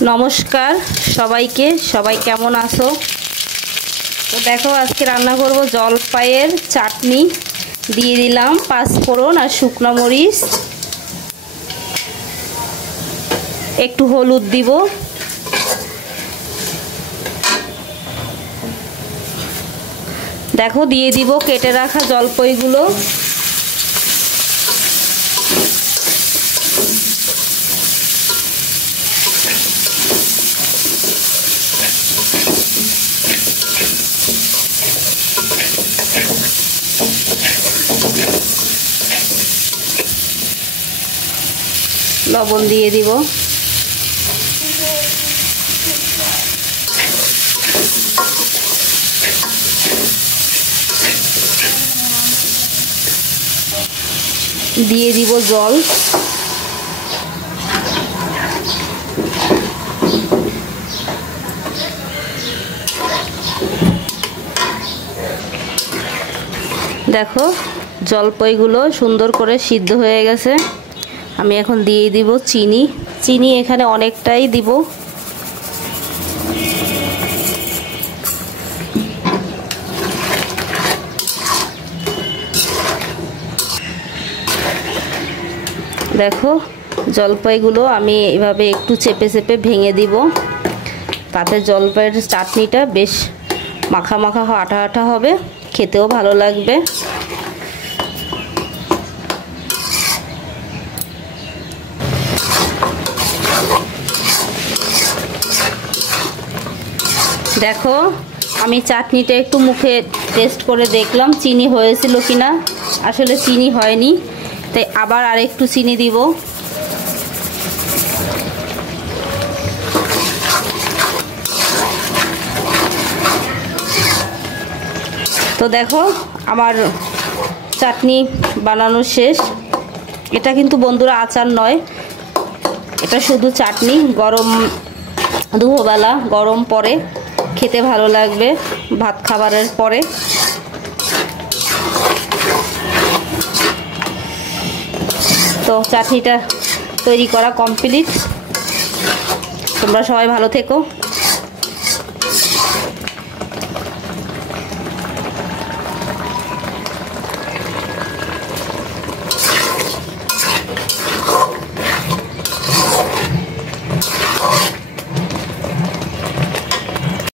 নমস্কার সবাইকে, সবাই কেমন আছো? তো দেখো আজকে রান্না করব জলপাইয়ের চাটনি। দিয়ে দিলাম পাঁচফোড়ন আর শুকনো মরিচ, একটু হলুদ দিব, দেখো দিয়ে দিব কেটে রাখা জলপাইগুলো। লবণ দিয়ে দিব, দিয়ে দিব জল, দেখো জলপাইগুলো সুন্দর করে সিদ্ধ হয়ে গেছে। আমি এখন দিয়ে দিব চিনি। চিনি এখানে অনেকটাই দিব। দেখো জলপাইগুলো আমি এভাবে একটু চেপে চেপে ভেঙে দিব, তাতে জলপাইয়ের চাটনিটা বেশ মাখা মাখা আঠা আঠা হবে, খেতেও ভালো লাগবে। দেখো আমি চাটনিটা একটু মুখে টেস্ট করে দেখলাম চিনি হয়েছিল কিনা। আসলে চিনি হয়নি, তাই আবার আরেকটু চিনি দিব। তো দেখো আমার চাটনি বানানো শেষ। এটা কিন্তু বন্ধুরা আচার নয়, এটা শুধু চাটনি। গরম দুপুরবেলা গরম পরে খেতে ভালো লাগবে, ভাত খাবারের পরে। তো চাটনিটা তৈরি করা কমপ্লিট। তোমরা সবাই ভালো থেকো।